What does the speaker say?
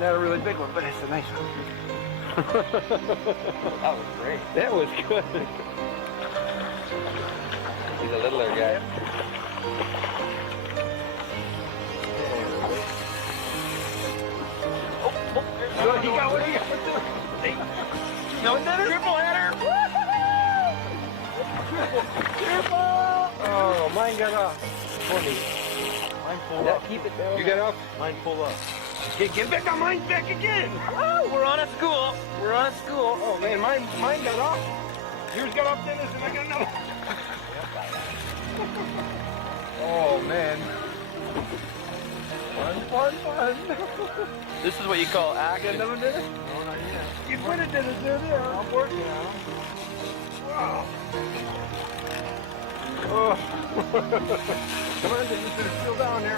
Not a really big one, but it's a nice one. That was great. That was good. He's a littler guy. Oh, he got one. He got one. No, triple header. Oh, mine got off. Mine pulled Yeah, up. keep it down. You got off? Mine pulled up. Okay, get back on mine back again. Oh, we're on a school. We're on a school. Oh man, mine got off. Yours got off, Dennis, and I got another. Oh man. Fun. This is what you call action. Another Dennis? No, not yet. You put it Dennis there. I'm working now. Wow. Oh. Come on, Dennis, it's still down there.